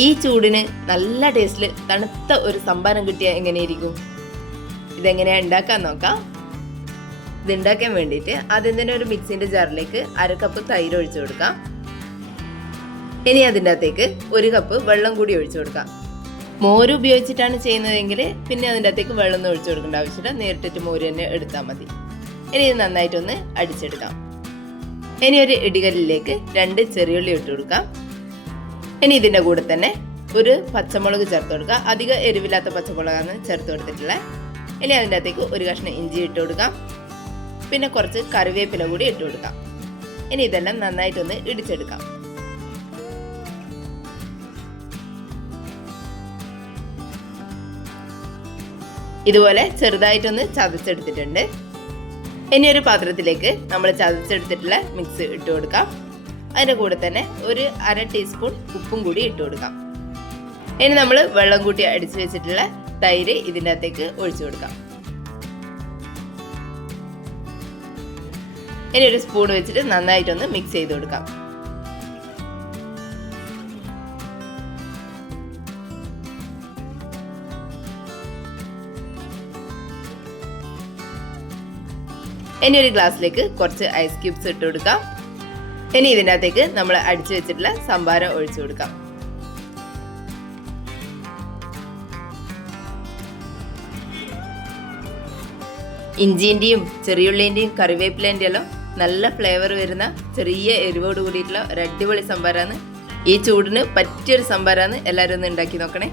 ഈ ചൂടിന് നല്ല ടേസ്റ്റിൽ തണുത്ത ഒരു സംഭാരം കിട്ടിയാൽ എങ്ങനെയായിരിക്കും? ഇതെങ്ങനെയാണ് ഉണ്ടാക്കാൻ നോക്കാം. ഇത് ഉണ്ടാക്കാൻ വേണ്ടിയിട്ട് ആദ്യം തന്നെ ഒരു മിക്സിൻ്റെ ജാറിലേക്ക് 1/2 കപ്പ് തൈര് ഒഴിച്ചു കൊടുക്കാം. ഇനി അതിൻ്റെ അകത്തേക്ക് 1 കപ്പ് വെള്ളം കൂടി ഒഴിച്ചു കൊടുക്കാം. മോര് ഉപയോഗിച്ചിട്ടാണ് ചെയ്യുന്നതെങ്കിൽ പിന്നെ അതിൻ്റെ അകത്തേക്ക് വെള്ളം ഒഴിച്ചു കൊടുക്കേണ്ട ആവശ്യമില്ല, നേരിട്ടിട്ട് മോര് തന്നെ എടുത്താൽ മതി. ഇനി ഇത് നന്നായിട്ടൊന്ന് അടിച്ചെടുക്കാം. ഇനി ഒരു ഇടികല്ലിലേക്ക് 2 ചെറിയുള്ളി ഇട്ട് കൊടുക്കാം. ഇനി ഇതിൻ്റെ കൂടെ തന്നെ ഒരു പച്ചമുളക് ചേർത്ത് കൊടുക്കുക. അധികം എരിവില്ലാത്ത പച്ചമുളകാണ് ചേർത്ത് കൊടുത്തിട്ടുള്ളത്. ഇനി അതിൻ്റെ അകത്തേക്ക് ഒരു കഷ്ണം ഇഞ്ചി ഇട്ട് കൊടുക്കാം. പിന്നെ കുറച്ച് കറിവേപ്പില കൂടി ഇട്ട് കൊടുക്കാം. ഇനി ഇതെല്ലാം നന്നായിട്ടൊന്ന് ഇടിച്ചെടുക്കാം. ഇതുപോലെ ചെറുതായിട്ടൊന്ന് ചതച്ചെടുത്തിട്ടുണ്ട്. ഇനി ഒരു പാത്രത്തിലേക്ക് നമ്മൾ ചതച്ചെടുത്തിട്ടുള്ള മിക്സ് ഇട്ട് കൊടുക്കാം. അതിൻ്റെ കൂടെ തന്നെ ഒരു 1/2 ടീസ്പൂൺ ഉപ്പും കൂടി ഇട്ട് കൊടുക്കാം. ഇനി നമ്മൾ വെള്ളം കൂട്ടി അടിച്ചു വെച്ചിട്ടുള്ള തൈര് ഇതിൻ്റെ അകത്തേക്ക് ഒഴിച്ചു കൊടുക്കാം. ഇനി ഒരു സ്പൂൺ വെച്ചിട്ട് നന്നായിട്ടൊന്ന് മിക്സ് ചെയ്ത് കൊടുക്കാം. ഇനി ഒരു ഗ്ലാസ്സിലേക്ക് കുറച്ച് ഐസ് ക്യൂബ്സ് ഇട്ട് കൊടുക്കാം. ഇനി ഇതിൻ്റെ അകത്തേക്ക് നമ്മൾ അടിച്ചു വെച്ചിട്ടുള്ള സംഭാരം ഒഴിച്ചു കൊടുക്കാം. ഇഞ്ചിൻ്റെയും ചെറിയുള്ളിൻ്റെയും കറിവേപ്പിലേൻ്റെയും എല്ലാം നല്ല ഫ്ലേവർ വരുന്ന ചെറിയ എരിവോട് കൂടിയിട്ടുള്ള ഒരു അടിപൊളി സംഭാരമാണ്. ഈ ചൂടിന് പറ്റിയൊരു സംഭാരമാണ്. എല്ലാവരും ഒന്ന് ഉണ്ടാക്കി നോക്കണേ.